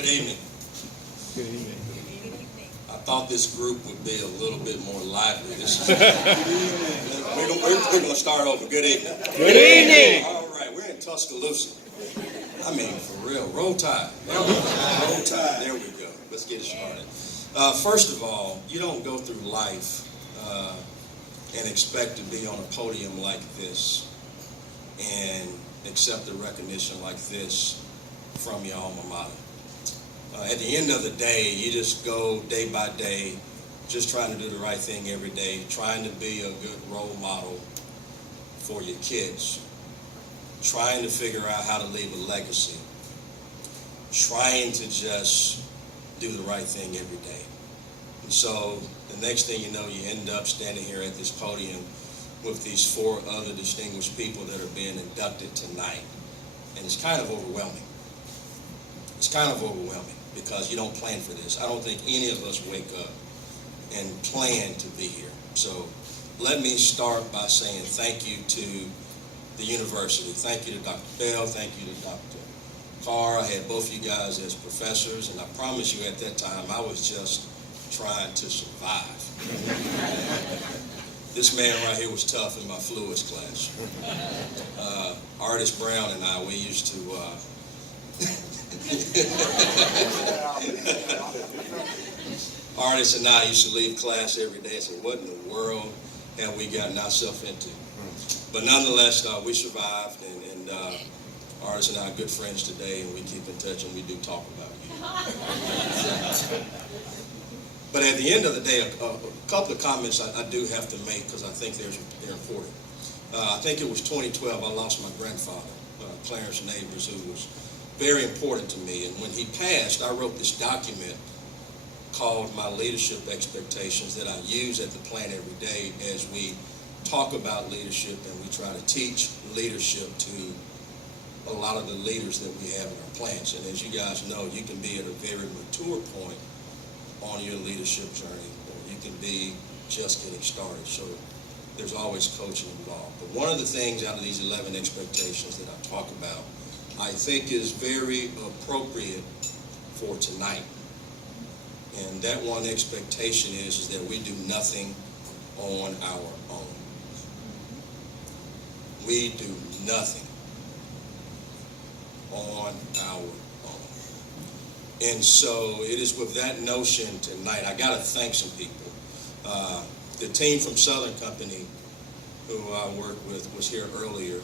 Good evening. Good evening. I thought this group would be a little bit more lively. This is we're going to start over. Good evening. Good evening. All right, we're in Tuscaloosa. I mean, for real. Roll Tide. There we go. Roll Tide. There we go. Let's get it started. First of all, you don't go through life and expect to be on a podium like this and accept the recognition like this from your alma mater. At the end of the day, you just go day by day, just trying to do the right thing every day, trying to be a good role model for your kids, trying to figure out how to leave a legacy, trying to just do the right thing every day. And so the next thing you know, you end up standing here at this podium with these 4 other distinguished people that are being inducted tonight. And it's kind of overwhelming. It's kind of overwhelming because you don't plan for this. I don't think any of us wake up and plan to be here. So let me start by saying thank you to the university. Thank you to Dr. Bell. Thank you to Dr. Carr. I had both you guys as professors, and I promise you at that time I was just trying to survive. This man right here was tough in my fluids class. Artist Brown and I, we used to Artist and I used to leave class every day and say, what in the world have we gotten ourselves into? But nonetheless, we survived, and Artist and I are good friends today, and we keep in touch, and we do talk about you. But at the end of the day, a couple of comments I do have to make because I think they're important. I think it was 2012, I lost my grandfather, Clarence Neighbors, who was very important to me. And when he passed, I wrote this document called My Leadership Expectations that I use at the plant every day as we talk about leadership and we try to teach leadership to a lot of the leaders that we have in our plants. And as you guys know, you can be at a very mature point on your leadership journey, or you can be just getting started. So there's always coaching involved. But one of the things out of these 11 expectations that I talk about, I think is very appropriate for tonight. And that one expectation is that we do nothing on our own. We do nothing on our own. And so it is with that notion tonight, I got to thank some people. The team from Southern Company, who I worked with, was here earlier.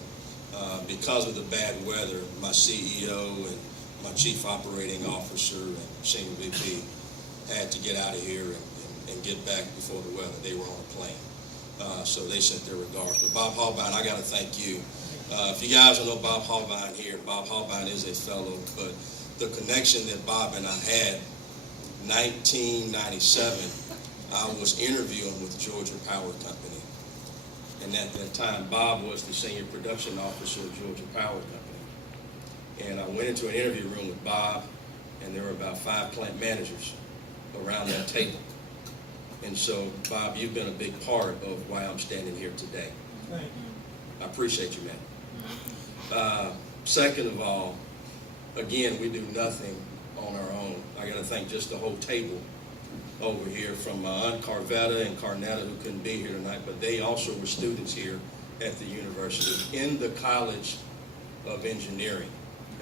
Because of the bad weather, my CEO and my chief operating officer and senior VP had to get out of here and get back before the weather. They were on a plane. So they sent their regards. But Bob Hallbein, I got to thank you. If you guys don't know Bob Hallbein here, Bob Hallbein is a fellow, but the connection that Bob and I had, 1997, I was interviewing with Georgia Power Company. And at that time, Bob was the senior production officer of Georgia Power Company. And I went into an interview room with Bob, and there were about 5 plant managers around that table. And so, Bob, you've been a big part of why I'm standing here today. Thank you. I appreciate you, man. Second of all, again, we do nothing on our own. I got to thank just the whole table over here, from Aunt Carvetta and Carnetta, who couldn't be here tonight, but they also were students here at the university in the College of Engineering.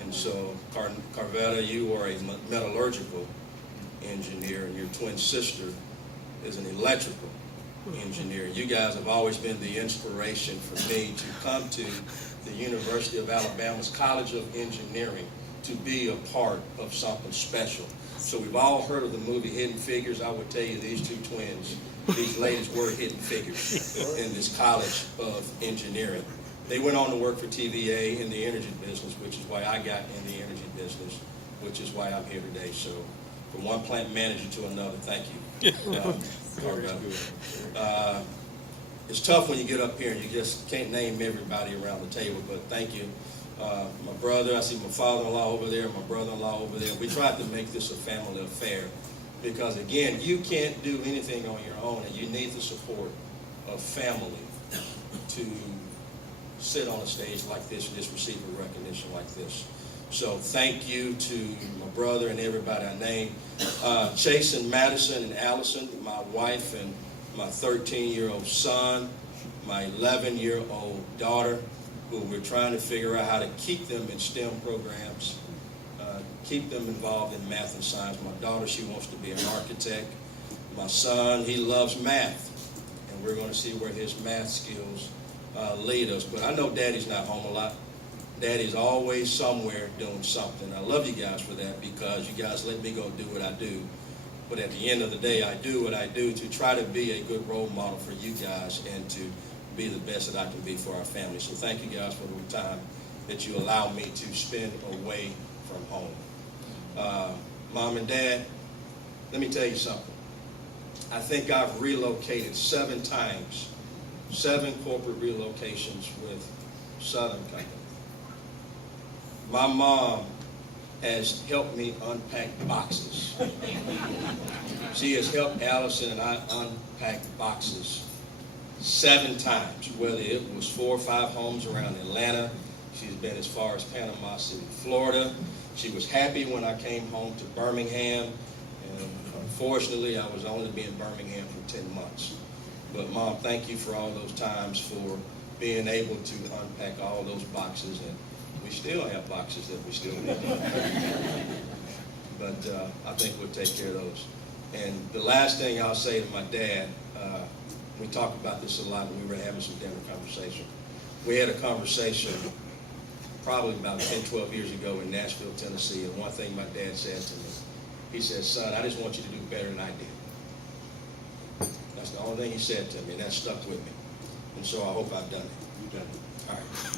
And so, Carvetta, you are a metallurgical engineer, and your twin sister is an electrical engineer. You guys have always been the inspiration for me to come to the University of Alabama's College of Engineering to be a part of something special. So we've all heard of the movie Hidden Figures. I would tell you these 2 twins, these ladies were hidden figures in this College of Engineering. They went on to work for TVA in the energy business, which is why I got in the energy business, which is why I'm here today. So from one plant manager to another, thank you. It's tough when you get up here and you just can't name everybody around the table, but thank you. My brother, I see my father-in-law over there, my brother-in-law over there. We tried to make this a family affair because, again, you can't do anything on your own, and you need the support of family to sit on a stage like this and just receive a recognition like this. So thank you to my brother and everybody I named. Chase and Madison and Allison, my wife and my 13-year-old son, my 11-year-old daughter, who we're trying to figure out how to keep them in STEM programs, keep them involved in math and science. My daughter, she wants to be an architect. My son, he loves math, and we're going to see where his math skills lead us. But I know Daddy's not home a lot. Daddy's always somewhere doing something. I love you guys for that, because you guys let me go do what I do. But at the end of the day, I do what I do to try to be a good role model for you guys and to be the best that I can be for our family. So thank you guys for the time that you allow me to spend away from home. Mom and Dad, let me tell you something. I think I've relocated 7 times, 7 corporate relocations with Southern Company. My mom has helped me unpack boxes. She has helped Allison and I unpack boxes 7 times, whether it was 4 or 5 homes around Atlanta. She's been as far as Panama City, Florida. She was happy when I came home to Birmingham, and unfortunately I was only in Birmingham for 10 months. But Mom, thank you for all those times, for being able to unpack all those boxes, and we still have boxes that we still need to unpack. But I think we'll take care of those. And the last thing I'll say to my dad, we talked about this a lot when we were having some dinner conversation. We had a conversation probably about 10, 12 years ago in Nashville, Tennessee, and one thing my dad said to me, he said, son, I just want you to do better than I did. That's the only thing he said to me, and that stuck with me. And so I hope I've done it. You've done it. All right.